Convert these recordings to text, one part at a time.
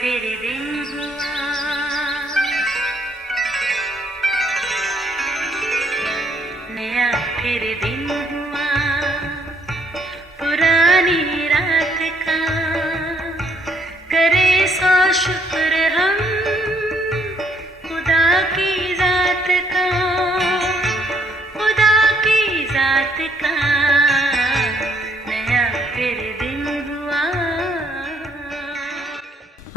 फिर दिन हुआ, नया फिर दिन हुआ, पुरानी रात का करे सो शुक्र हम खुदा की जात का, खुदा की जात का नया फिर दिन हुआ।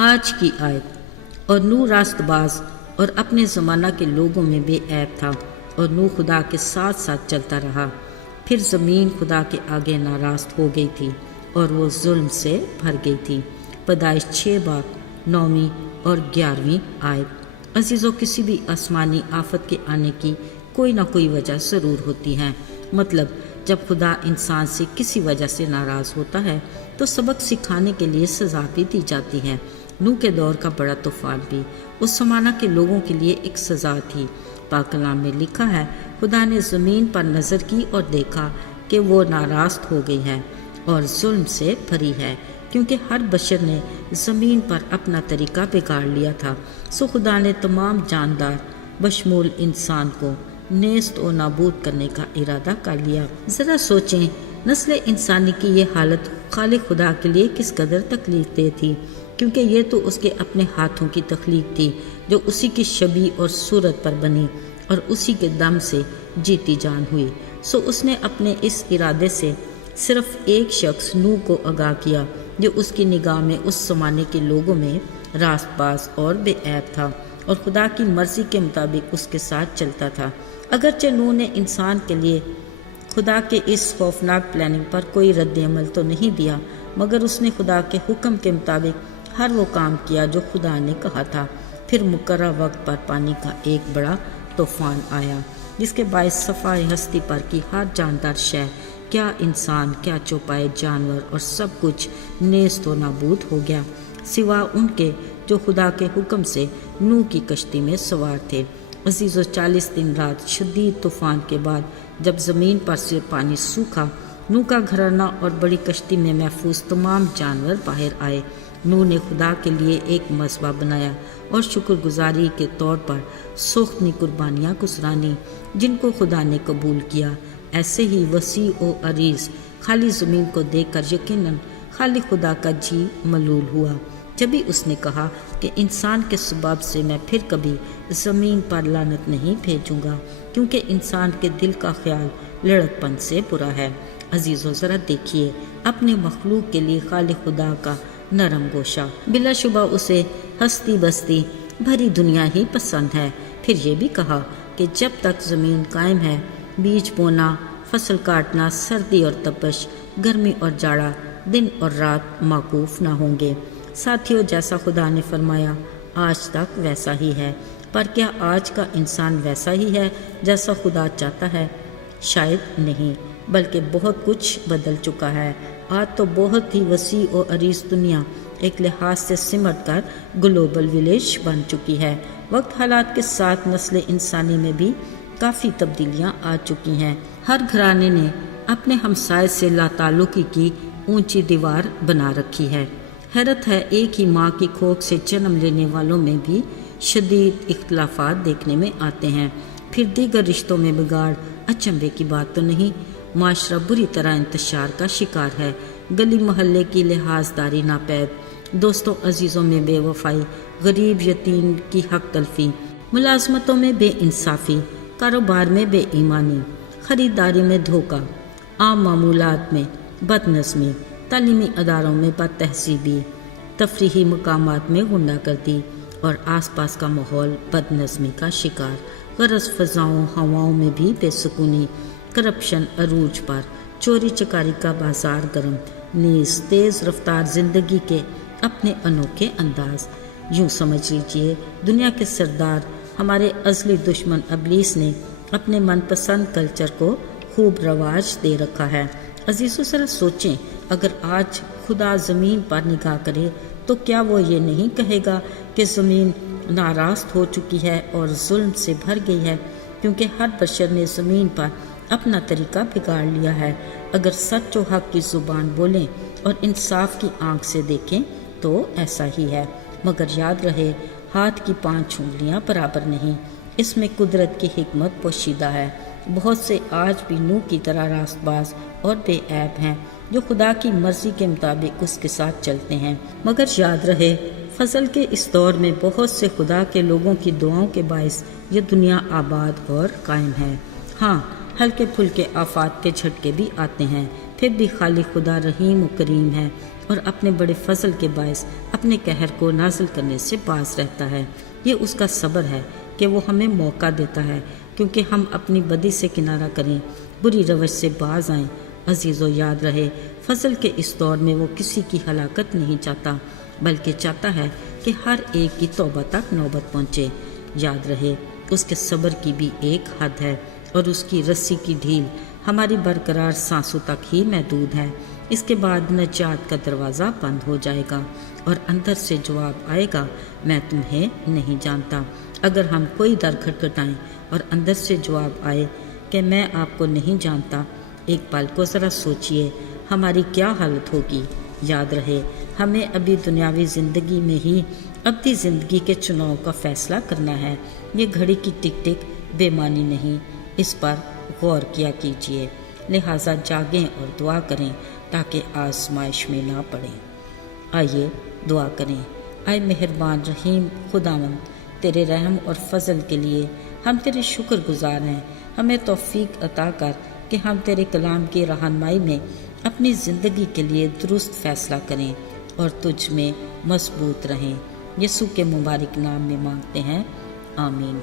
आज की आयत। और नूह रास्तबाज और अपने ज़माना के लोगों में बेऐब था, और नूह खुदा के साथ साथ चलता रहा। फिर ज़मीन खुदा के आगे नाराज़ हो गई थी और वो जुल्म से भर गई थी। पैदाइश 6 बाब 9वीं और 11वीं आयत। अजीज़ों, किसी भी आसमानी आफत के आने की कोई ना कोई वजह ज़रूर होती है। मतलब जब खुदा इंसान से किसी वजह से नाराज़ होता है तो सबक सिखाने के लिए सज़ा भी दी जाती है। नूह के दौर का बड़ा तूफान भी उस ज़माना के लोगों के लिए एक सज़ा थी। पाक कलाम में लिखा है, खुदा ने ज़मीन पर नज़र की और देखा कि वो नाराज़ हो गई है और जुल्म से भरी है, क्योंकि हर बशर ने ज़मीन पर अपना तरीका बिगाड़ लिया था। सो खुदा ने तमाम जानदार बशमूल इंसान को नेस्त और नाबूद करने का इरादा कर लिया। ज़रा सोचें, नस्ल इंसानी की ये हालत खालिक खुदा के लिए किस कदर तकलीफ दे थी, क्योंकि ये तो उसके अपने हाथों की तख्लीक थी जो उसी की शबी और सूरत पर बनी और उसी के दम से जीती जान हुई। सो उसने अपने इस इरादे से सिर्फ एक शख्स नूह को आगाह किया जो उसकी निगाह में उस ज़माने के लोगों में रास्तबाज और बेऐब था और खुदा की मर्ज़ी के मुताबिक उसके साथ चलता था। अगरचे नूह ने इंसान के लिए खुदा के इस खौफनाक प्लानिंग पर कोई रद्द अमल तो नहीं दिया, मगर उसने खुदा के हुक्म के मुताबिक हर वो काम किया जो खुदा ने कहा था। फिर मुकर्रर वक्त पर पानी का एक बड़ा तूफान आया जिसके बायस सफ़ाए हस्ती पर की हर जानदार शय, क्या इंसान क्या चौपाए जानवर और सब कुछ नेस्त व नाबूद हो गया, सिवा उनके जो खुदा के हुक्म से नूह की कश्ती में सवार थे। अजीज़ों, 40 दिन रात शदीद तूफ़ान के बाद जब ज़मीन पर से पानी सूखा, नूह का घराना और बड़ी कश्ती में महफूज तमाम जानवर बाहर आए। नूह ने खुदा के लिए एक मसबा बनाया और शुक्रगुजारी के तौर पर सोख्तनी कुर्बानियाँ गुजरानी जिनको खुदा ने कबूल किया। ऐसे ही वसी व अरीज़ खाली ज़मीन को देखकर यकीनन खाली खुदा का जी मलूल हुआ। जब ही उसने कहा कि इंसान के सबब से मैं फिर कभी ज़मीन पर लानत नहीं भेजूंगा, क्योंकि इंसान के दिल का ख्याल लड़कपन से बुरा है। अजीज़ों, ज़रा देखिए अपने मखलूक के लिए खाली खुदा का नरम गोशा। बिलाशुबा उसे हस्ती बस्ती भरी दुनिया ही पसंद है। फिर ये भी कहा कि जब तक ज़मीन कायम है, बीज बोना, फसल काटना, सर्दी और तपश, गर्मी और जाड़ा, दिन और रात माकूफ ना होंगे। साथियों, जैसा खुदा ने फरमाया आज तक वैसा ही है, पर क्या आज का इंसान वैसा ही है जैसा खुदा चाहता है? शायद नहीं, बल्कि बहुत कुछ बदल चुका है। आज तो बहुत ही वसी और अरीज़ दुनिया एक लिहाज से सिमट कर ग्लोबल विलेज बन चुकी है। वक्त हालात के साथ नस्ल इंसानी में भी काफ़ी तब्दीलियां आ चुकी हैं। हर घराने ने अपने हमसाये से लाताल्लुकी की ऊंची दीवार बना रखी है। हैरत है, एक ही माँ की कोख से जन्म लेने वालों में भी शदीद इख्तलाफात देखने में आते हैं। फिर दीगर रिश्तों में बिगाड़ अचंभे की बात तो नहीं। माशरा बुरी तरह इंतशार का शिकार है। गली मोहल्ले की लिहाजदारी नापैद, दोस्तों अजीज़ों में बेवफाई, गरीब यतीम की हक तलफी, मुलाजमतों में बेइंसाफ़ी, कारोबार में बेईमानी, ख़रीदारी में धोखा, आम मामूलात में बदनज़मी, तालीमी अदारों में बदतहज़ीबी, तफरीही मकामात में गुंडागर्दी और आसपास का माहौल बदनज़मी का शिकार, गरज फ़ज़ाओं हवाओं में भी बेसुकूनी, करप्शन अरूज पर, चोरी चकारी का बाजार गर्म, नीज़ तेज़ रफ्तार ज़िंदगी के अपने अनोखे अंदाज। यूँ समझ लीजिए दुनिया के सरदार हमारे असली दुश्मन इब्लीस ने अपने मनपसंद कल्चर को खूब रवाज दे रखा है। अजीज़ों, ज़रा सोचें, अगर आज खुदा ज़मीन पर निगाह करे तो क्या वो ये नहीं कहेगा कि ज़मीन नाराज़ हो चुकी है और जुल्म से भर गई है, क्योंकि हर बशर ने ज़मीन पर अपना तरीका बिगाड़ लिया है। अगर सच व हक की ज़ुबान बोलें और इंसाफ की आंख से देखें तो ऐसा ही है। مگر یاد رہے ہاتھ کی 5 انگلیاں برابر نہیں، اس میں قدرت کی حکمت پوشیدہ ہے۔ بہت سے آج بھی نوح کی طرح راست باز اور بے عیب ہیں جو خدا کی مرضی کے مطابق اس کے ساتھ چلتے ہیں، مگر یاد رہے فضل کے اس دور میں بہت سے خدا کے لوگوں کی دعاؤں کے باعث یہ دنیا آباد اور قائم ہے۔ ہاں، ہلکے پھلکے آفات کے جھٹکے بھی آتے ہیں، پھر بھی خالق خدا رحیم و کریم ہے اور اپنے بڑے فضل کے باعث اپنے قہر کو نازل کرنے سے باز رہتا ہے۔ یہ اس کا صبر ہے کہ وہ ہمیں موقع دیتا ہے کیونکہ ہم اپنی بدی سے کنارہ کریں، بری روش سے باز آئیں۔ عزیزو، یاد رہے فضل کے اس دور میں وہ کسی کی ہلاکت نہیں چاہتا، بلکہ چاہتا ہے کہ ہر ایک کی توبہ تک نوبت پہنچے۔ یاد رہے اس کے صبر کی بھی ایک حد ہے اور اس کی رسی کی ڈھیل ہماری برقرار سانسوں تک ہی محدود ہے۔ اس کے بعد نجات کا دروازہ بند ہو جائے گا اور اندر سے جواب آئے گا، میں تمہیں نہیں جانتا۔ اگر ہم کوئی در کھٹکھٹائیں اور اندر سے جواب آئے کہ میں آپ کو نہیں جانتا، ایک پل کو ذرا سوچئے ہماری کیا حالت ہوگی۔ یاد رہے ہمیں ابھی دنیاوی زندگی میں ہی ابدی زندگی کے چناؤ کا فیصلہ کرنا ہے۔ یہ گھڑی کی ٹک ٹک بے معنی نہیں، اس پر غور کیا کیجئے۔ لہٰذا جاگیں اور دعا کریں تاکہ آزمائش میں نہ پڑیں۔ آئیے دعا کریں۔ اے مہربان رحیم خداوند، تیرے رحم اور فضل کے لیے ہم تیرے شکر گزار ہیں۔ ہمیں توفیق عطا کر کہ ہم تیرے کلام کی رہنمائی میں اپنی زندگی کے لیے درست فیصلہ کریں اور تجھ میں مضبوط رہیں۔ یسوع کے مبارک نام میں مانگتے ہیں، آمین۔